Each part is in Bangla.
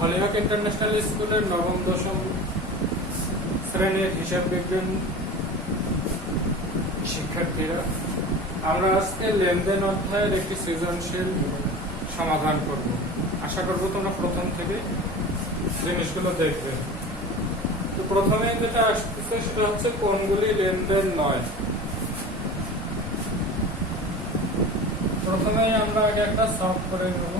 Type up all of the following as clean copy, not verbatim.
হলিহক ইন্টারন্যাশনাল স্কুলের নবম দশম শ্রেণীর হিসাব বিজ্ঞান শিক্ষার্থীরা, আমরা আজকে লেনদেন অধ্যায়ের একটি সৃজনশীল সমাধান করব। আশা করব তোমরা প্রথম থেকে জিনিসগুলো দেখবে। তো প্রথমে যেটা আসতেছে সেটা হচ্ছে কোনগুলি লেনদেন নয়। প্রথমেই আমরা আগে একটা সলভ করে নেব।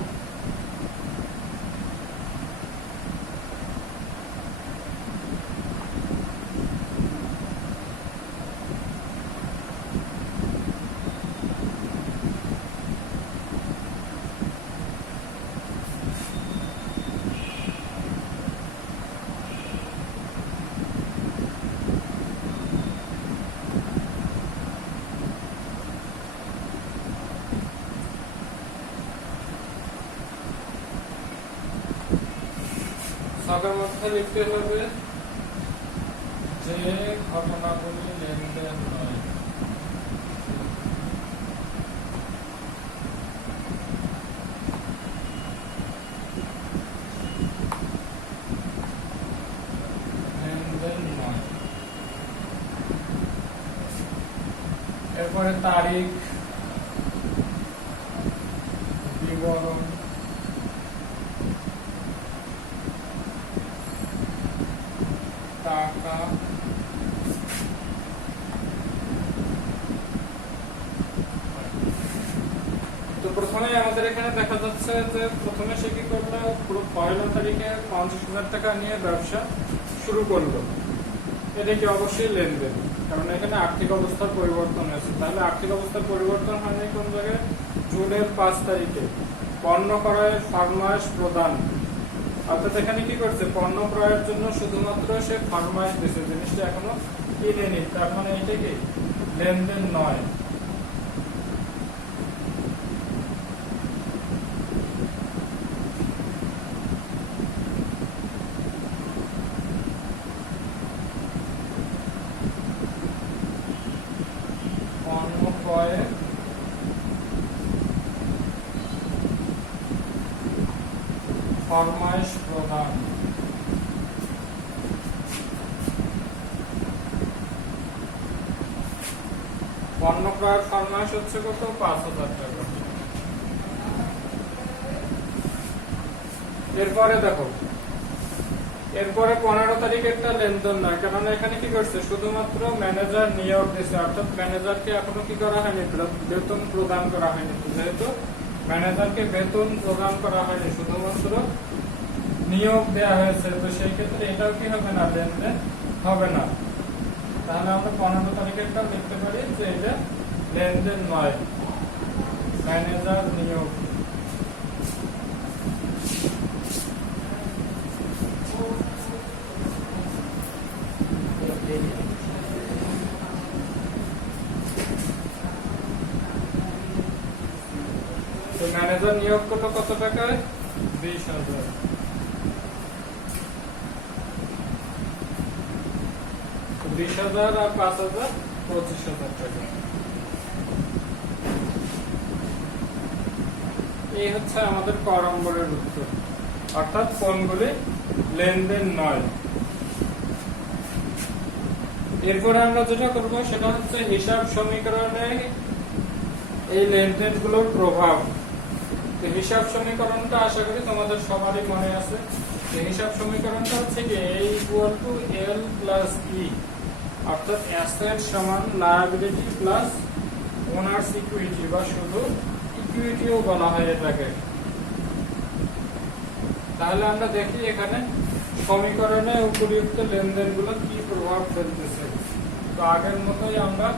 ছকের মধ্যে লিখতে হবে যে ঘটনাগুলি লেনদেন নয়। এরপরে তারিখ, বিবরণ, টাকা, তো প্রথমে আমাদের এখানে দেখা যাচ্ছে যে প্রথমে সে কি করলো, পুরো 1 তারিখে 50,000 টাকা নিয়ে ব্যবসা শুরু করলো। এটা কি অবশ্যই লেনদেন, কারণ এখানে আর্থিক অবস্থার পরিবর্তন হয়েছে। তাহলে আর্থিক অবস্থার পরিবর্তন হয়নি কোন জায়গায়? জুনের 5 তারিখে পণ্য ক্রয়ের ফরমাশ প্রদান, অর্থাৎ এখানে কি করছে, পণ্য ক্রয়ের জন্য শুধুমাত্র সে ফরমাশ দিয়েছে, জিনিসটা এখনো কিনেনি। তার মানে এটা কি লেনদেন নয়। পণ্য ক্রয়ের ফরমাশ প্রদান, পণ্য ক্রয়ের ফরমাশ হচ্ছে কত? 5,000 টাকা। এরপরে দেখো, এরপরে 15 তারিখেরটা লেনদেন নয়, কারণ এখানে কি করছে, শুধুমাত্র ম্যানেজার নিয়োগ দিয়েছে, অর্থাৎ ম্যানেজারকে এখনো কি করা হয়নি, বেতন প্রদান করা হয়নি। যেহেতু ম্যানেজারকে বেতন প্রদান করা হয়নি, শুধুমাত্র নিয়োগ দেওয়া হয়েছে, তো সেই ক্ষেত্রে এটাও কি হবে না, লেনদেন হবে না। তাহলে আমরা 15 তারিখেরটা লিখতে পারি যে এটা লেনদেন নয়, ম্যানেজার নিয়োগ। তো ম্যানেজার নিয়োগ করলো কত টাকায়? 20,000। তো 20,000 আর 5,000 25,000 টাকা। এই হচ্ছে আমাদের ক নম্বরের উত্তর, অর্থাৎ কোনগুলি লেনদেন নয়। এরপরে আমরা যেটা করবো সেটা হচ্ছে হিসাব সমীকরণে এই লেনদেন গুলোর প্রভাব। হিসাব সমীকরণটা আশা করি তোমাদের সবারই মনে আছে। হিসাব সমীকরণটা হচ্ছে কি, A = L + E, অর্থাৎ অ্যাসেট সমান লায়াবিলিটি প্লাস ওনার্স ইকুইটি, বা শুধু ইকুইটিও বলা হয় এটাকে। তাহলে আমরা দেখি এখানে সমীকরণে উপযুক্ত লেনদেনগুলো কি প্রভাব ফেলতেছে। তো আগের মতোই আমরা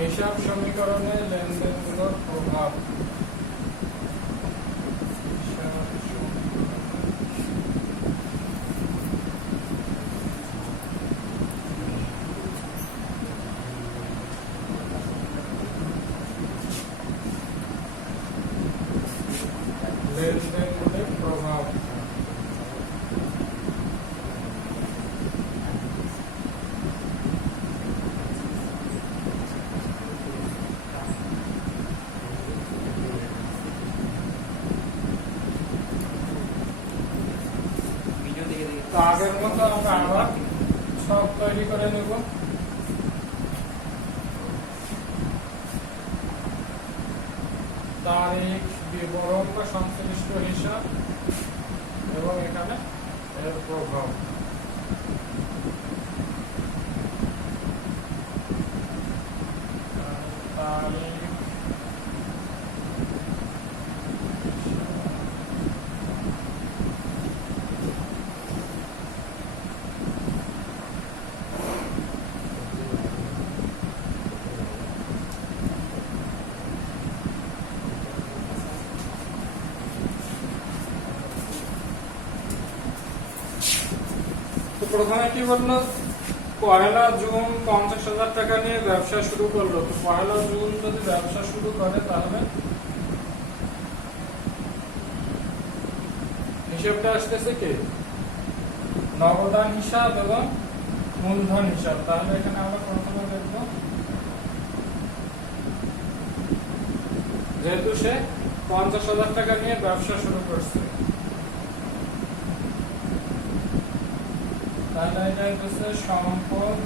হিসাব সমীকরণে লেনদেনগুলোর প্রভাব। লেনদেনের প্রভাব। তো আগের মতো আমরা আবার সব তৈরি করে নেব। তারিখ, বিবরণ বা সংশ্লিষ্ট হিসাব এবং এখানে এর প্রভাব। তারিখ, প্রথমে কি বললো, 1 জুন 50,000 টাকা নিয়ে ব্যবসা শুরু করলো। তো 1 জুন যদি ব্যবসা শুরু করে তাহলে হিসেবটা আসতেছে কি নগদান হিসাব এবং মূলধন হিসাব। তাহলে এখানে আমরা প্রথমে দেখব, যেহেতু সে 50,000 টাকা নিয়ে ব্যবসা শুরু করছে, তাহলে এটা হচ্ছে সম্পদ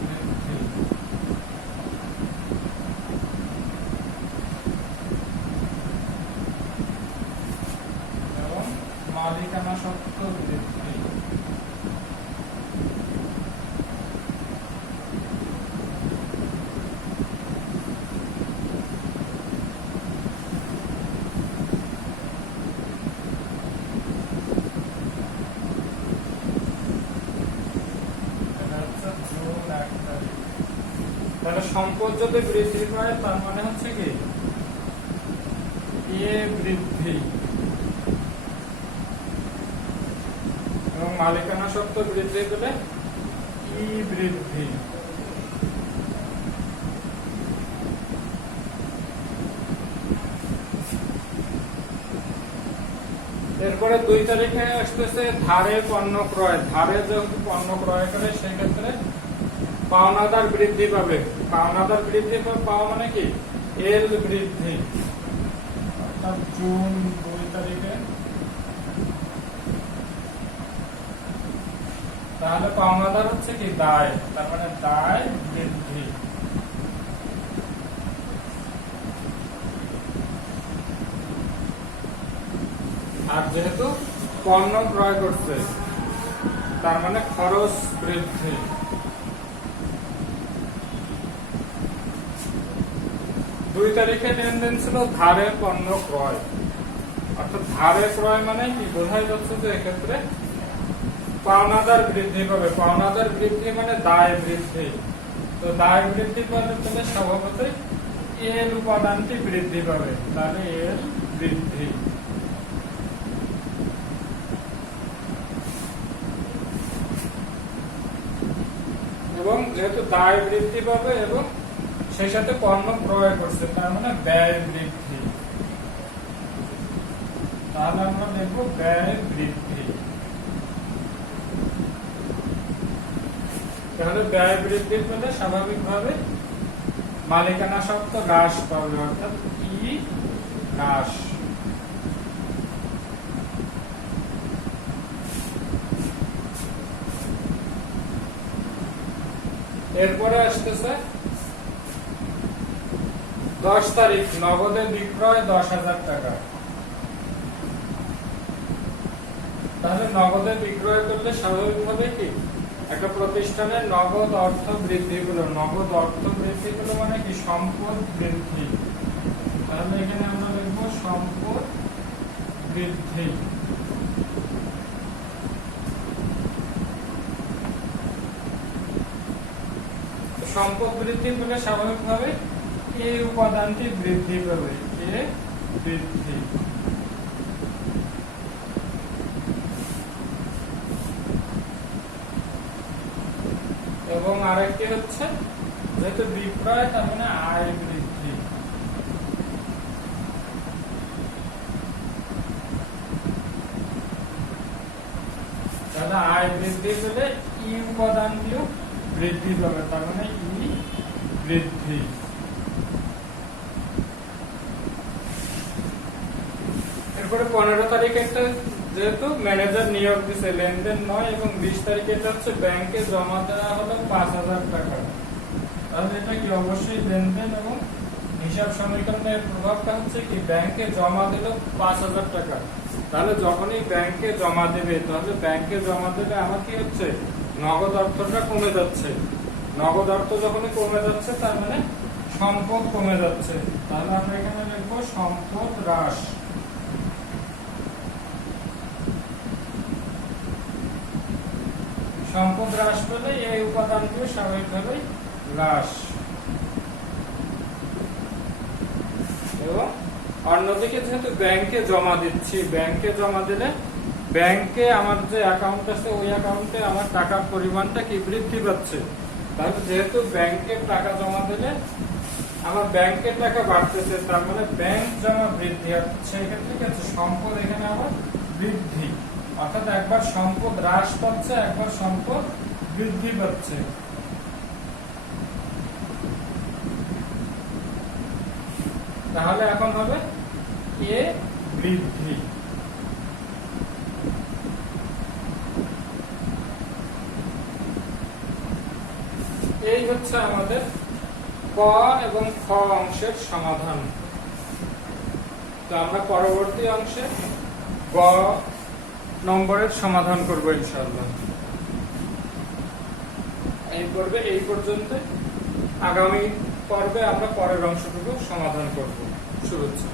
বৃদ্ধি এবং মালিকানা সত্ত্ব বৃদ্ধি। তাহলে সম্পদ যদি বৃদ্ধি পায় তার মানে হচ্ছে কি এ বৃদ্ধি, এবং মালিকানা সত্ত্ব বৃদ্ধি পেলে ই বৃদ্ধি। এরপরে 2 তারিখে আসতেছে ধারে পণ্য ক্রয়। ধারে যেহেতু পণ্য ক্রয় করে সেক্ষেত্রে পাওনাদার বৃদ্ধি পাবে। পাওনাদার বৃদ্ধি পাওয়া মানে কি এল বৃদ্ধি, অর্থাৎ জুন 2 তারিখে। তাহলে পাওনাদার হচ্ছে কি দায়, তার মানে দায় বৃদ্ধি। আর যেহেতু পণ্য ক্রয় করছে তার মানে খরচ বৃদ্ধি। 2 তারিখে লেনদেন ছিল ধারে পণ্য ক্রয়, অর্থাৎ ধারে ক্রয় মানে কি বোঝাই যাচ্ছে যে এক্ষেত্রে পাওনাদার বৃদ্ধি পাবে। পাওনাদার বৃদ্ধি মানে দায় বৃদ্ধি। তো দায় বৃদ্ধি পেলে স্বভাবতই এল উপাদানটি বৃদ্ধি পাবে, তাহলে এল বৃদ্ধি। এবং যেহেতু দায় বৃদ্ধি পাবে এবং সেই সাথে পণ্য ক্রয় করছে তার মানে ব্যয় বৃদ্ধি, তাহলে আমরা দেখব ব্যয় বৃদ্ধি। তাহলে ব্যয় বৃদ্ধি পেলে স্বাভাবিকভাবে মালিকানা সত্ত্ব হ্রাস পাবে, অর্থাৎ ই হ্রাস। এরপরে আসতেছে 10 তারিখ নগদে বিক্রয় 10,000 টাকা। তাহলে নগদে বিক্রয় করলে স্বাভাবিকভাবে কি একটা প্রতিষ্ঠানের নগদ অর্থ বৃদ্ধি পেল। নগদ অর্থ বৃদ্ধি পেল মানে কি সম্পদ বৃদ্ধি। তাহলে এখানে আমরা লিখব সম্পদ বৃদ্ধি। সম্পদ বৃদ্ধি পেলে স্বাভাবিকভাবে এই উপাদানটি বৃদ্ধি পাবে, এ বৃদ্ধি। এবং আরেকটি হচ্ছে যেহেতু বিক্রয় তার মানে আয় বৃদ্ধি। তাহলে আয় বৃদ্ধি পেলে ই উপাদানটিও বৃদ্ধি পাবে, তার মানে ই বৃদ্ধি। এরপরে 15 তারিখেরটা যেহেতু ম্যানেজার নিয়োগ দিছে, লেনদেন নয়, এবং 20 তারিখে এটা হচ্ছে ব্যাংকে জমা দেওয়া হলো 5,000 টাকা। তাহলে এটা কি অবশ্যই লেনদেন, এবং হিসাব সমীকরণের প্রভাবটা হচ্ছে কি ব্যাংকে জমা দিল 5,000 টাকা। তাহলে যখনই ব্যাংকে জমা দেবে, তাহলে ব্যাংকে জমা দিলে আমার কি হচ্ছে, নগদ অর্থটা কমে যাচ্ছে। নগদ অর্থ যখনই কমে যাচ্ছে তার মানে সম্পদ কমে যাচ্ছে। তাহলে আমরা এখানে লিখবো সম্পদ হ্রাস। সম্পদ হ্রাস পেলে এই উপাদানগুলো স্বাভাবিকভাবেই হ্রাস। এবং অন্যদিকে যেহেতু ব্যাংকে জমা দিচ্ছি, ব্যাংকে জমা দিলে ব্যাংকে আমার যে অ্যাকাউন্ট আছে ওই অ্যাকাউন্টে আমার টাকার পরিমাণটা কি বৃদ্ধি পাচ্ছে। তাহলে যেহেতু ব্যাংকে টাকা জমা দিলে আমার ব্যাংকের টাকা বাড়তেছে, তার মানে ব্যাংক জমা বৃদ্ধি হচ্ছে। এক্ষেত্রে কি হচ্ছে, সম্পদ এখানে আবার বৃদ্ধি, অর্থাৎ একবার সম্পদ হ্রাস পাচ্ছে, একবার সম্পদ বৃদ্ধি পাচ্ছে। তাহলে এখন হবে এ বৃদ্ধি। এই হচ্ছে আমাদের ক এবং খ অংশের সমাধান। তো আমরা পরবর্তী অংশে গ নম্বরের সমাধান করব ইনশাআল্লাহ। এই পর্বে এই পর্যন্ত। আগামী পর্বে আমরা পরের অংশটুকু সমাধান করব। শুভেচ্ছা।